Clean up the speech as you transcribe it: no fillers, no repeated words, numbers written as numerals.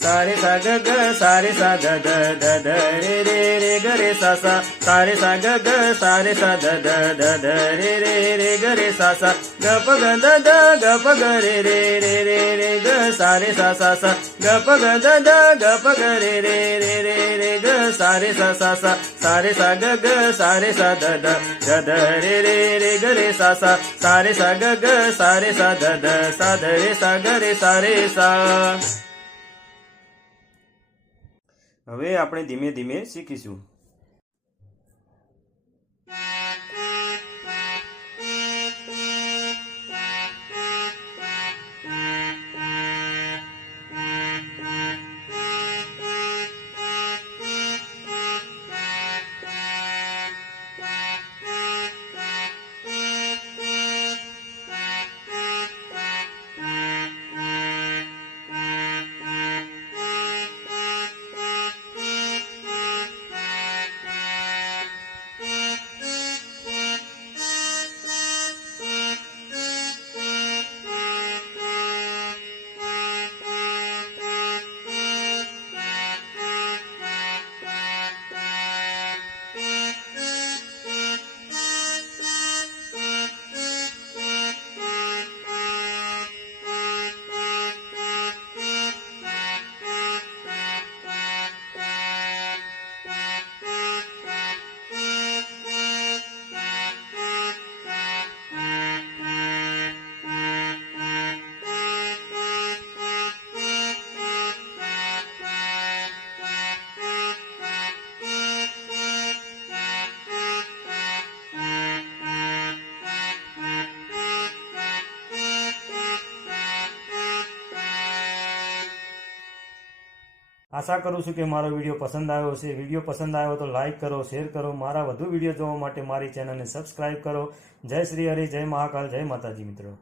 सारे सा ग ग सारे सा द द द द रे रे रे ग रे सा सा सारे सा ग ग सारे सा द द द द रे रे रे ग रे सा सा ग प ग द द ग प ग रे रे रे रे रे ग सारे सा सा सा ग प ग द द ग प ग रे रे रे रे रे ग सारे सा सा सा सारे सा ग ग सारे सा द द द द रे रे रे ग रे सा सा सारे सा ग ग सारे सा द द सा द रे सा ग रे सारे सा। હવે આપણે ધીમે ધીમે શીખીશું। આશા કરું છું કે મારો વિડીયો પસંદ આવ્યો છે। વિડીયો પસંદ આવ્યો તો લાઇક કરો, શેર કરો। મારા વધુ વિડીયો જોવા માટે મારી ચેનલને સબસ્ક્રાઇબ કરો। જય શ્રી હરિ, જય મહાકાલ, જય માતાજી મિત્રો।